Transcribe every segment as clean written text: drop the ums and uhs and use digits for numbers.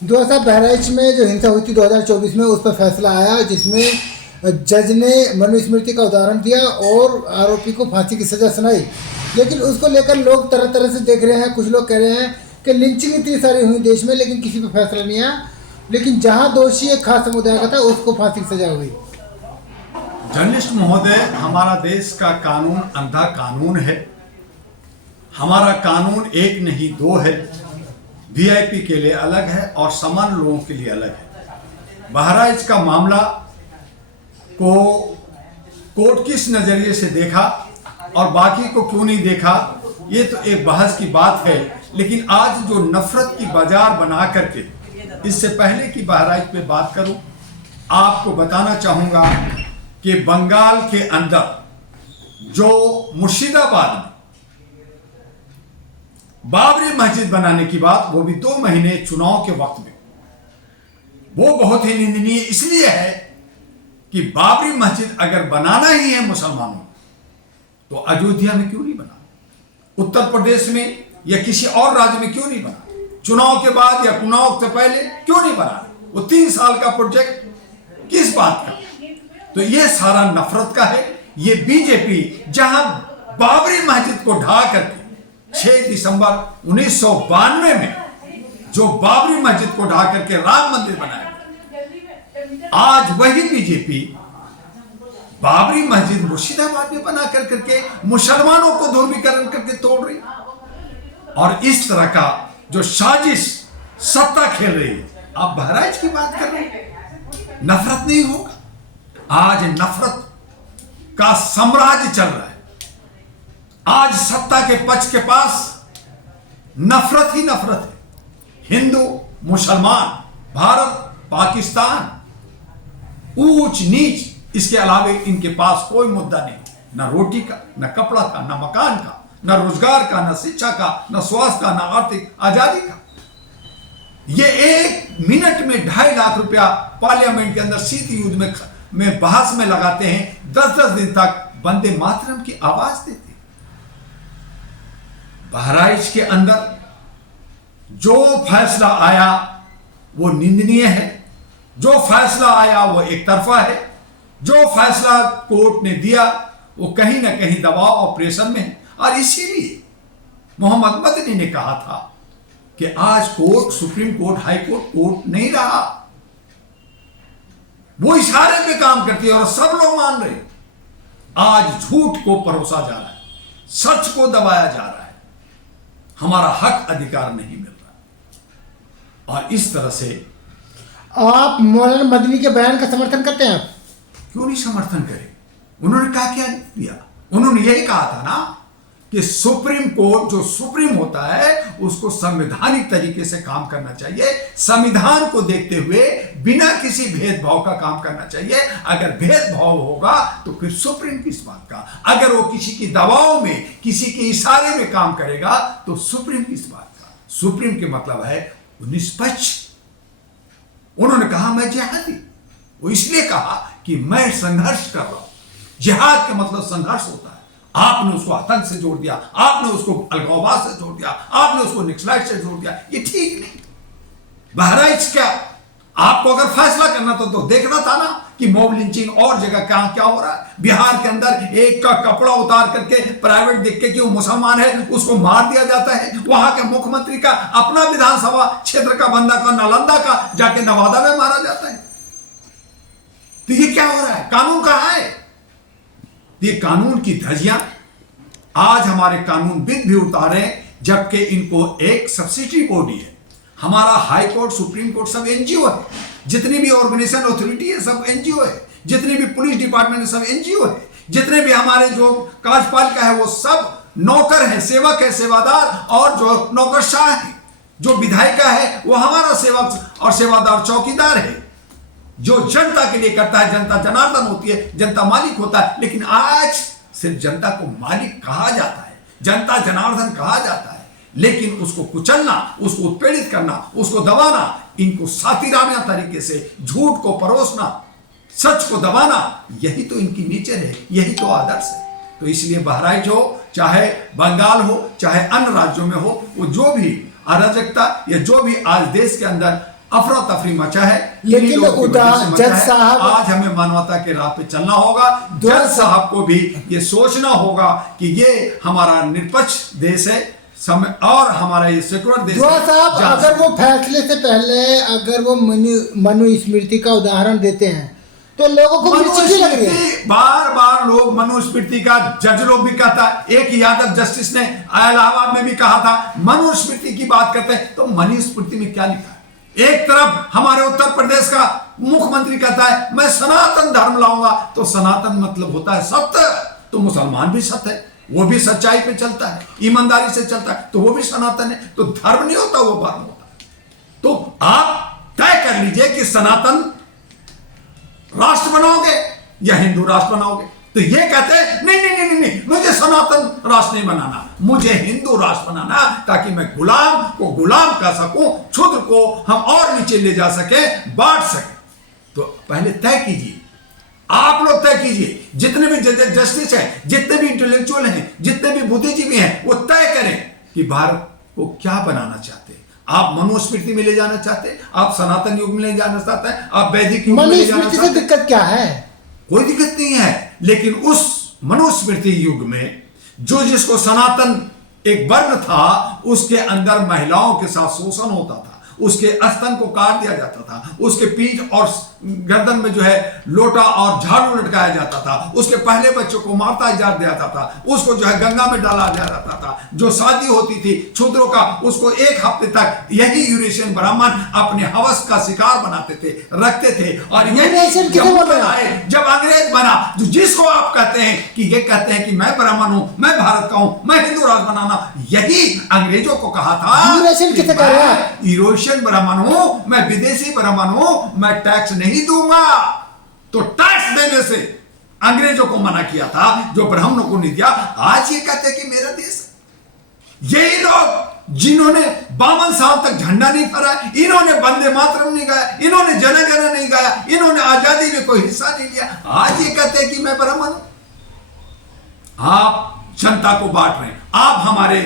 बहराइच में जो हिंसा हुई थी 2024 में, उस पर फैसला आया जिसमें जज ने मनुस्मृति का उदाहरण दिया और आरोपी को फांसी की सज़ा सुनाई। लेकिन उसको लेकर लोग तरह तरह से देख रहे हैं। कुछ लोग कह रहे हैं कि लिंचिंग इतनी सारी हुई देश में लेकिन किसी पर फैसला नहीं आया, लेकिन जहां दोषी एक खास समुदाय का था उसको फांसी की सजा हुई। जर्नलिस्ट महोदय, हमारा देश का कानून अंधा कानून है। हमारा कानून एक नहीं दो है। वीआईपी के लिए अलग है और सामान्य लोगों के लिए अलग है। बहराइच का मामला को कोर्ट किस नजरिए से देखा और बाकी को क्यों नहीं देखा, ये तो एक बहस की बात है। लेकिन आज जो नफरत की बाजार बना करके, इससे पहले कि बहराइच पे बात करूं, आपको बताना चाहूंगा कि बंगाल के अंदर जो मुर्शिदाबाद में बाबरी मस्जिद बनाने की बात, वो भी 2 महीने चुनाव के वक्त में, वो बहुत ही निंदनीय इसलिए है कि बाबरी मस्जिद अगर बनाना ही है मुसलमानों तो अयोध्या में क्यों नहीं बना, उत्तर प्रदेश में या किसी और राज्य में क्यों नहीं बना, चुनाव के बाद या चुनाव से पहले क्यों नहीं बना। वो 3 साल का प्रोजेक्ट किस बात का। तो ये सारा नफरत का है। ये बीजेपी जहां बाबरी मस्जिद को ढा करके 6 दिसंबर 1992 में जो बाबरी मस्जिद को ढा करके राम मंदिर बनाया, आज वही बीजेपी बाबरी मस्जिद मुर्शिदाबाद में बना करके मुसलमानों को ध्रुवीकरण करके तोड़ रही। और इस तरह का जो साजिश सत्ता खेल रही है। आप बहराइच की बात कर रहे हैं, नफरत नहीं होगा। आज नफरत का साम्राज्य चल रहा है। आज सत्ता के पक्ष के पास नफरत ही नफरत है। हिंदू मुसलमान, भारत पाकिस्तान, ऊंच नीच, इसके अलावे इनके पास कोई मुद्दा नहीं। न रोटी का, न कपड़ा का, न मकान का, न रोजगार का, न शिक्षा का, न स्वास्थ्य का, न आर्थिक आजादी का। ये 1 मिनट में 2.5 लाख रुपया पार्लियामेंट के अंदर शीत युद्ध में बहस में लगाते हैं। 10-10 दिन तक वंदे मातरम की आवाज देते हैं। बहराइच के अंदर जो फैसला आया वो निंदनीय है। जो फैसला आया वो एक तरफा है। जो फैसला कोर्ट ने दिया वो कहीं ना कहीं दबाव और प्रेशर में है। और इसीलिए मोहम्मद मदनी ने कहा था कि आज court, supreme court, high court नहीं रहा। वो इशारे पे काम करती है और सब लोग मान रहे। आज झूठ को परोसा जा रहा है, सच को दबाया जा रहा है, हमारा हक अधिकार नहीं मिल रहा। और इस तरह से आप मौलाना मदनी के बयान का समर्थन करते हैं? क्यों नहीं समर्थन करें? उन्होंने कहा क्या दिया? उन्होंने यही कहा था ना कि सुप्रीम कोर्ट जो सुप्रीम होता है उसको संवैधानिक तरीके से काम करना चाहिए, संविधान को देखते हुए बिना किसी भेदभाव का काम करना चाहिए। अगर भेदभाव होगा तो फिर सुप्रीम किस बात का? अगर वो किसी की दबाव में, किसी के इशारे में काम करेगा तो सुप्रीम किस बात का? सुप्रीम के मतलब है निष्पक्ष। उन्होंने कहा मैं जिहादी, वो इसलिए कहा कि मैं संघर्ष कर रहा हूं। जिहाद का मतलब संघर्ष होता है। आपने उसको आतंक से जोड़ दिया, आपने उसको अलगाववाद से जोड़ दिया, आपने उसको नक्सलाइट से जोड़ दिया, ये ठीक नहीं। बहराइच क्या, आपको अगर फैसला करना तो देखना था ना कि मॉब लिंचिंग और जगह क्या क्या हो रहा है। बिहार के अंदर एक का कपड़ा उतार करके प्राइवेट देख के कि वो मुसलमान है उसको मार दिया जाता है। वहां के मुख्यमंत्री का अपना विधानसभा क्षेत्र का बंदा का, नालंदा का, जाके नवादा में मारा जाता है। तो ये क्या हो रहा है? कानून कहां है? ये कानून की धज्जियां आज हमारे कानूनविद भी उतारे, जबकि इनको एक सब्सिडी बॉडी है। हमारा हाई कोर्ट, सुप्रीम कोर्ट सब एनजीओ है। जितनी भी ऑर्गेनाइजेशन अथॉरिटी है सब एनजीओ है। जितनी भी पुलिस डिपार्टमेंट है सब एनजीओ है। जितने भी हमारे जो कार्यपालिका है वो सब नौकर है, सेवक है, सेवादार, और जो नौकरशाह है, जो विधायिका है वो हमारा सेवक और सेवादार चौकीदार है। जो जनता के लिए करता है, जनता जनार्दन होती है, जनता मालिक होता है। लेकिन आज सिर्फ जनता को मालिक कहा जाता है, जनता जनार्दन कहा जाता है, लेकिन उसको कुचलना, उसको उत्पीड़ित करना, उसको दबाना, इनको सातिराना तरीके से झूठ को परोसना, सच को दबाना, यही तो इनकी नेचर है, यही तो आदर्श है। तो इसलिए बहराइच हो, चाहे बंगाल हो, चाहे अन्य राज्यों में हो, वो जो भी अराजकता या जो भी आज देश के अंदर अफरा तफरी मचा है। लेकिन इन्हीं लोगों की उदा वजह से मचा जज है। साहब आज हमें मानवता के राह पे चलना होगा। दुआ जज साहब को भी ये सोचना होगा कि ये हमारा निष्पक्ष देश है समय और हमारा ये सेकुलर देश दुआ है। साहब जहाँ अगर वो फैसले से पहले अगर वो मनुस्मृति का उदाहरण देते हैं तो लोगों को मिर्ची क्यों लग रही है? बार बार लोग मनुस्मृति का जज लोग भी कहता है। एक यादव जस्टिस ने इलाहाबाद में भी कहा था मनुस्मृति की बात करते हैं तो मनुस्मृति में क्या लिखा है? एक तरफ हमारे उत्तर प्रदेश का मुख्यमंत्री कहता है मैं सनातन धर्म लाऊंगा, तो सनातन मतलब होता है सत्य। तो मुसलमान भी सत्य है, वो भी सच्चाई पे चलता है, ईमानदारी से चलता है, तो वो भी सनातन है। तो धर्म नहीं होता, वो वर्म होता है। तो आप तय कर लीजिए कि सनातन राष्ट्र बनाओगे या हिंदू राष्ट्र बनाओगे। तो ये कहते हैं नहीं नहीं नहीं नहीं, मुझे सनातन राष्ट्र नहीं बनाना, मुझे हिंदू राष्ट्र बनाना, ताकि मैं गुलाम को गुलाम कर सकूं, क्षुद्र को हम और नीचे ले जा सके, बांट सके। तो पहले तय कीजिए, आप लोग तय कीजिए, जितने भी जस्टिस है, जितने भी इंटेलेक्चुअल हैं, जितने भी बुद्धिजीवी हैं, वो तय करें कि भारत को क्या बनाना चाहते हैं। आप मनुस्मृति में ले जाना चाहते हैं, आप सनातन युग में ले जाना चाहते हैं, आप वैदिक युग में ले जाना मनुस्मृति चाहते से हैं, दिक्कत क्या है? कोई दिक्कत नहीं है। लेकिन उस मनुस्मृति युग में जो जिसको सनातन एक वर्ण था, उसके अंदर महिलाओं के साथ शोषण होता था, उसके स्तन को काट दिया जाता था, उसके पीठ और गर्दन में जो है लोटा और झाड़ू लटकाया जाता था, उसके पहले बच्चों को मारता जाता था, उसको जो है गंगा में डाला जाता था। जो शादी होती थी क्षुद्रों का, उसको एक हफ्ते तक यही यूरेशियन ब्राह्मण अपने हवस का शिकार बनाते थे, रखते थे। और यूरेशियन किसे बोल रहे हैं? जब अंग्रेज बना, जिसको आप कहते हैं कि ये कहते हैं कि मैं ब्राह्मण हूं, मैं भारत का हूं, मैं हिंदू राष्ट्र बनाना, यही अंग्रेजों को कहा था। यूरेशियन किसे कह रहे हैं? यूरोशियन ब्राह्मण हूं, मैं विदेशी ब्राह्मण हूं, मैं टैक्स नहीं दूंगा। तो टैक्स देने से अंग्रेजों को मना किया था, जो ब्राह्मणों को नहीं दिया। आज ये कहते हैं कि मेरा देश। यही लोग जिन्होंने 52 साल तक झंडा नहीं फहराया, इन्होंने वंदे मातरम नहीं गाया, इन्होंने जन गण नहीं गाया, इन्होंने आजादी में कोई हिस्सा नहीं लिया, आज ये कहते हैं कि मैं ब्राह्मण हूं। आप जनता को बांट रहे हैं, आप हमारे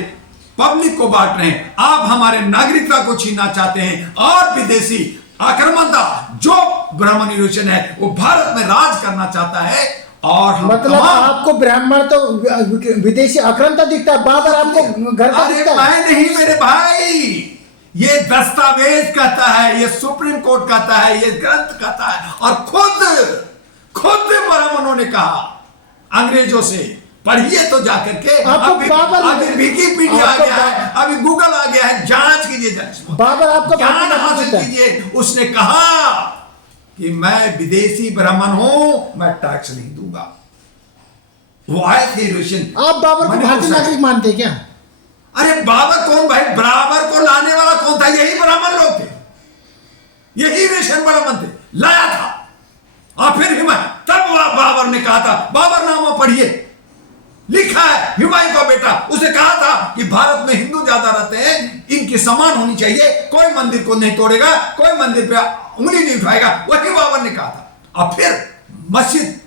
पब्लिक को बांट रहे हैं, आप हमारे नागरिकता को छीनना चाहते हैं। और विदेशी आक्रमणता जो ब्राह्मण यूरेशियन है, वो भारत में राज करना चाहता है। और हम मतलब आपको ब्राह्मण तो विदेशी आक्रांता दिखता है, बाबर आपको घर का दिखता है। मैं नहीं मेरे भाई, ये दस्तावेज कहता है, ये सुप्रीम कोर्ट कहता है, ये ग्रंथ कहता है। और खुद ब्राह्मणों ने कहा अंग्रेजों से, पढ़िए तो जाकर के। अभी विकिपीडिया आ गया है, अभी गूगल आ गया है, जांच कीजिए, बाबर आपको ज्ञान हासिल कीजिए। उसने कहा कि मैं विदेशी ब्राह्मण हूं, मैं टैक्स नहीं दूंगा। वो आए थे यूरेशियन। आप बाबर को भारतीय नागरिक मानते हैं क्या? अरे बाबर कौन भाई, बराबर को लाने वाला कौन था? यही ब्राह्मण लोग थे, यही यूरेशियन ब्राह्मण थे, लाया था। और फिर तब बाबर ने कहा था, बाबरनामा पढ़िए, लिखा है हुमायूं का बेटा, उसने कहा था कि भारत में हिंदू ज्यादा रहते हैं, इनकी समान होनी चाहिए, कोई मंदिर को नहीं तोड़ेगा, कोई मंदिर पे उंगली नहीं उठाएगा, वही बाबर ने कहा था। और फिर मस्जिद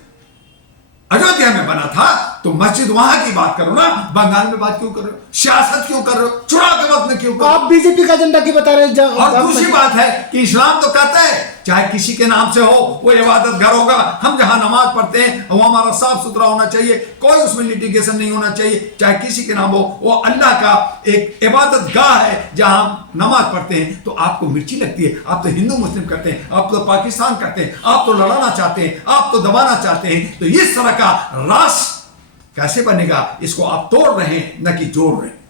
अयोध्या में बना था, तो मस्जिद वहां की बात करो ना, बंगाल में बात क्यों कर रहे हो? सियासत क्यों कर रहे हो? चुनाव के वक्त में क्यों कर रहे हो? आप बीजेपी का एजेंडा की बता रहे हैं। और दूसरी बात है कि इस्लाम तो कहता है चाहे किसी के नाम से हो, वो इबादत घर होगा, हम जहां नमाज पढ़ते हैं वो हमारा साफ सुथरा होना चाहिए, कोई उसमें लिटिगेशन नहीं होना चाहिए, चाहे किसी के नाम हो, वो अल्लाह का एक इबादत गाह है जहां हम नमाज पढ़ते हैं। तो आपको मिर्ची लगती है, आप तो हिंदू मुस्लिम करते हैं, आप तो पाकिस्तान करते हैं, आप तो लड़ाना चाहते हैं, आप तो दबाना चाहते हैं। तो इस तरह का राष्ट्र कैसे बनेगा, इसको आप तोड़ रहे हैं, न कि जोड़ रहे हैं।